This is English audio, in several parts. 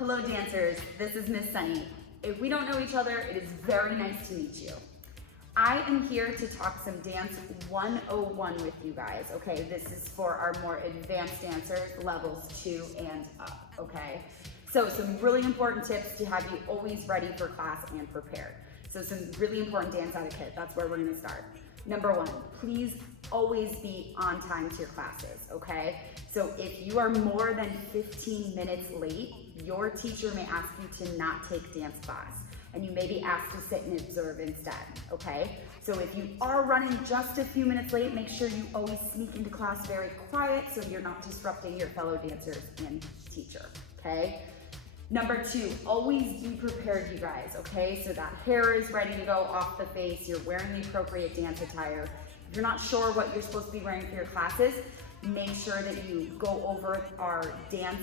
Hello dancers, this is Miss Sunny. If we don't know each other, it is very nice to meet you. I am here to talk some Dance 101 with you guys, okay? This is for our more advanced dancers, levels 2 and up, okay? So some really important tips to have you always ready for class and prepared. So some really important dance etiquette, that's where we're gonna start. Number 1, please always be on time to your classes, okay? So if you are more than 15 minutes late, your teacher may ask you to not take dance class, and you may be asked to sit and observe instead, okay? So if you are running just a few minutes late, make sure you always sneak into class very quiet so you're not disrupting your fellow dancers and teacher, okay? Number 2, always be prepared, you guys, okay? So that hair is ready to go off the face, you're wearing the appropriate dance attire. If you're not sure what you're supposed to be wearing for your classes, make sure that you go over our dance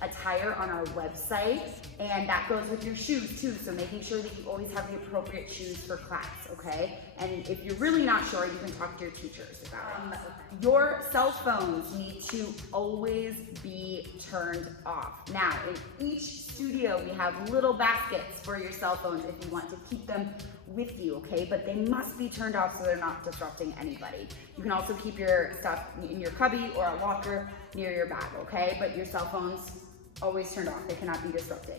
attire on our website, and that goes with your shoes too, so making sure that you always have the appropriate shoes for class, okay? And if you're really not sure, you can talk to your teachers about it. Your cell phones need to always be turned off. Now, in each studio, we have little baskets for your cell phones if you want to keep them with you, okay? But they must be turned off so they're not disrupting anybody. You can also keep your stuff in your cubby or a locker near your bag, okay? But your cell phones, always turned off. They cannot be disrupting.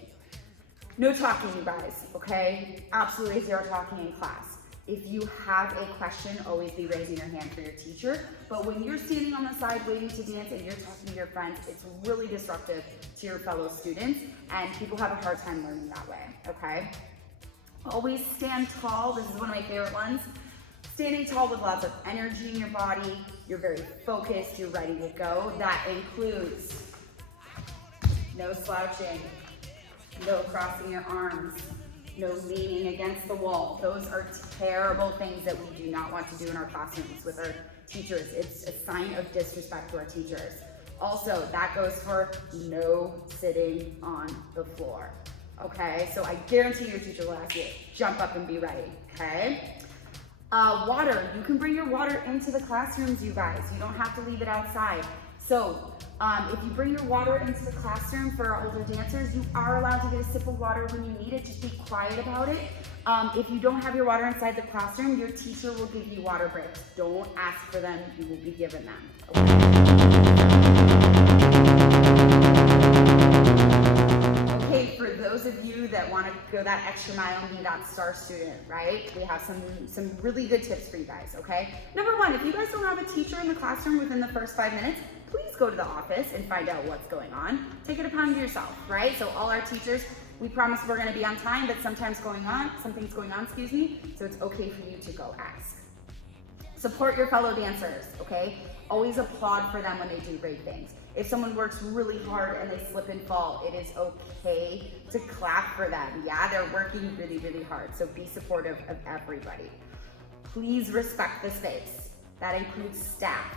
No talking, you guys, okay? Absolutely zero talking in class. If you have a question, always be raising your hand for your teacher. But when you're standing on the side waiting to dance and you're talking to your friends, it's really disruptive to your fellow students, and people have a hard time learning that way, okay? Always stand tall. This is one of my favorite ones. Standing tall with lots of energy in your body. You're very focused. You're ready to go. That includes no slouching, no crossing your arms, no leaning against the wall. Those are terrible things that we do not want to do in our classrooms with our teachers. It's a sign of disrespect to our teachers. Also, that goes for no sitting on the floor, okay? So I guarantee your teacher will ask you, jump up and be ready, okay? Water, you can bring your water into the classrooms, you guys. You don't have to leave it outside. So if you bring your water into the classroom for our older dancers, you are allowed to get a sip of water when you need it. Just be quiet about it. If you don't have your water inside the classroom, your teacher will give you water breaks. Don't ask for them, you will be given them. Okay, for those of you that want to go that extra mile and be that star student, right? We have some really good tips for you guys, okay? Number 1, if you guys don't have a teacher in the classroom within the first 5 minutes, please go to the office and find out what's going on. Take it upon yourself, right? So all our teachers, we promise we're gonna be on time, but something's going on, so it's okay for you to go ask. Support your fellow dancers, okay? Always applaud for them when they do great things. If someone works really hard and they slip and fall, it is okay to clap for them. Yeah, they're working really, really hard, so be supportive of everybody. Please respect the space. That includes staff,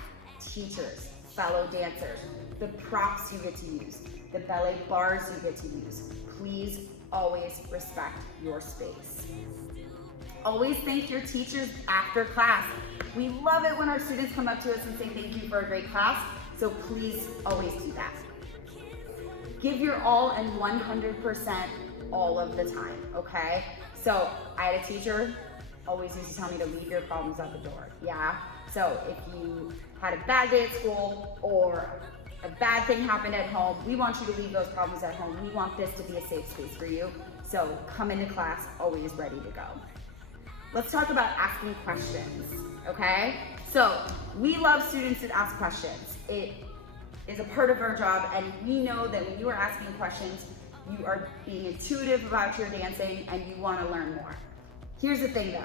teachers, fellow dancers, the props you get to use, the ballet bars you get to use. Please always respect your space. Always thank your teachers after class. We love it when our students come up to us and say thank you for a great class, so please always do that. Give your all and 100% all of the time, okay? So I had a teacher always used to tell me to leave your problems at the door, yeah? So if you had a bad day at school or a bad thing happened at home, we want you to leave those problems at home. We want this to be a safe space for you. So come into class always ready to go. Let's talk about asking questions, okay? So we love students that ask questions. It is a part of our job, and we know that when you are asking questions, you are being intuitive about your dancing and you want to learn more. Here's the thing though.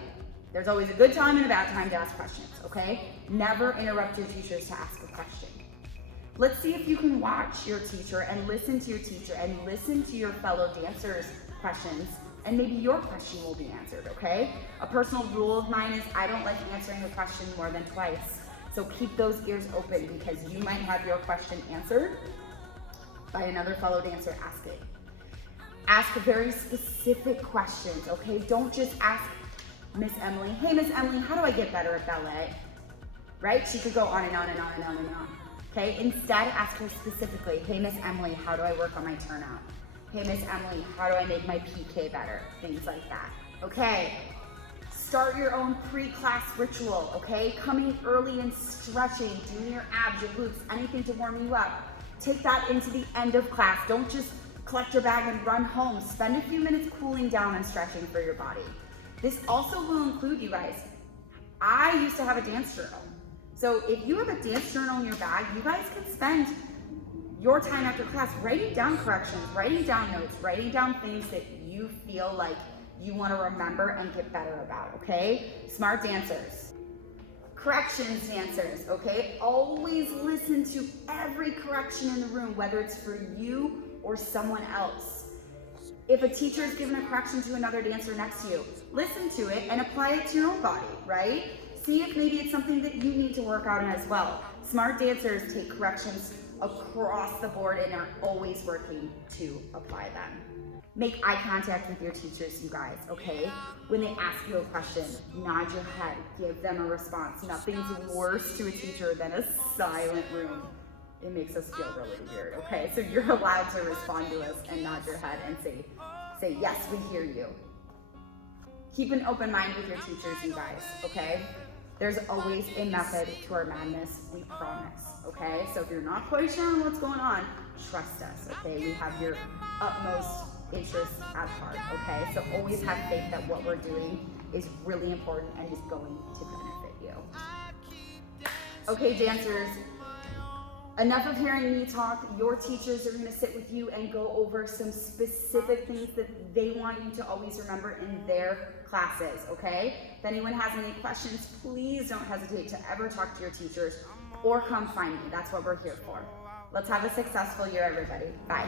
There's always a good time and a bad time to ask questions, okay? Never interrupt your teachers to ask a question. Let's see if you can watch your teacher and listen to your teacher and listen to your fellow dancers' questions, and maybe your question will be answered, okay? A personal rule of mine is I don't like answering a question more than twice. So keep those ears open because you might have your question answered by another fellow dancer asking. Ask very specific questions, okay? Don't just ask Miss Emily, hey Miss Emily, how do I get better at ballet? Right? She could go on and on and on and on and on. Okay, instead ask her specifically, hey Miss Emily, how do I work on my turnout? Hey, Miss Emily, how do I make my PK better? Things like that. Okay, start your own pre-class ritual, okay? Coming early and stretching, doing your abs, your glutes, anything to warm you up. Take that into the end of class. Don't just collect your bag and run home. Spend a few minutes cooling down and stretching for your body. This also will include, you guys, I used to have a dance journal. So if you have a dance journal in your bag, you guys can spend your time after class writing down corrections, writing down notes, writing down things that you feel like you want to remember and get better about, okay? Smart dancers. Corrections dancers, okay? Always listen to every correction in the room, whether it's for you or someone else. If a teacher is giving a correction to another dancer next to you, listen to it and apply it to your own body, right? See if maybe it's something that you need to work out on as well. Smart dancers take corrections across the board and are always working to apply them. Make eye contact with your teachers, you guys, okay? When they ask you a question, nod your head, give them a response. Nothing's worse to a teacher than a silent room. It makes us feel really weird, okay? So you're allowed to respond to us and nod your head and say, yes, we hear you. Keep an open mind with your teachers, you guys, okay? There's always a method to our madness, we promise, okay? So if you're not quite sure on what's going on, trust us, okay? We have your utmost interest at heart, okay? So always have faith that what we're doing is really important and is going to benefit you. Okay, dancers, enough of hearing me talk. Your teachers are gonna sit with you and go over some specific things that they want you to always remember in their classes, okay? If anyone has any questions, please don't hesitate to ever talk to your teachers or come find me. That's what we're here for. Let's have a successful year, everybody. Bye.